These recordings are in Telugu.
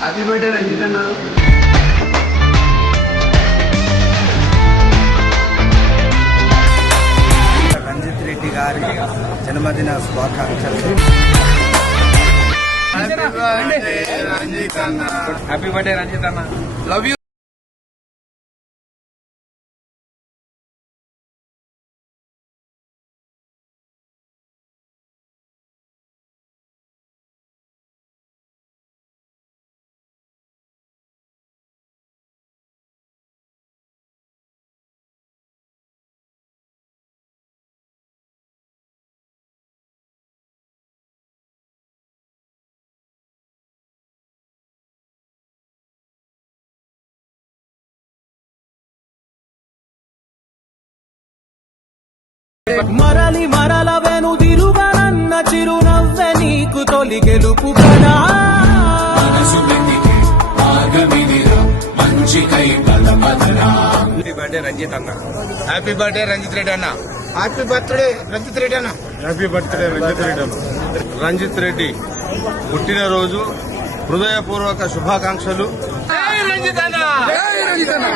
హ్యాపీ బర్త్డే రంజిత్ రెడ్డి గారి జన్మదిన శుభాకాంక్షలు. హ్యాపీ బర్త్డే రంజిత్ అన్న లవ్ యూ మరలి మరల వెనుదిరుగనన్న చిరునవ్వె నీకు తొలి గెలుపు కదా. హ్యాపీ బర్త్డే రంజిత్ అన్న. హ్యాపీ బర్త్డే రంజిత్ రెడ్డి అన్న. హ్యాపీ బర్త్డే రంజిత్ రెడ్డి అన్న. హ్యాపీ బర్త్డే రంజిత్ రెడ్డి అన్న. రంజిత్ రెడ్డి పుట్టినరోజు హృదయపూర్వక శుభాకాంక్షలు. రంజిత్ అన్న. రంజిత్ అన్న.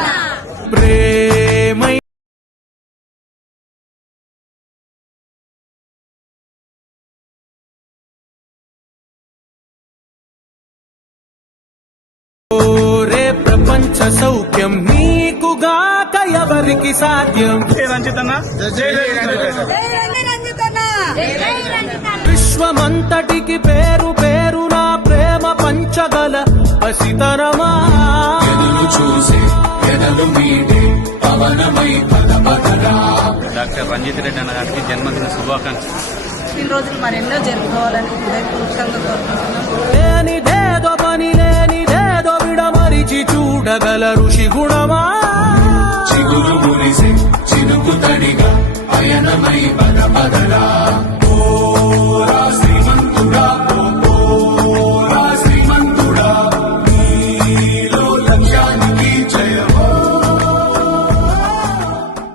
ప్రపంచ సౌఖ్యం నీకుగాక ఎవరికి సాధ్యం? విశ్వమంతటికి పేరు పేరు నా ప్రేమ పంచగల పసితరమా? డాక్టర్ రంజిత్ రెడ్డి అన్న గారికి జన్మదిన శుభాకాంక్షలు. ఈ రోజులు మరెన్నో జరుపుకోవాలని హృదయపూర్వకంగా కోరుకుంటున్నాం. ఉండగల ఋషి గుణమా?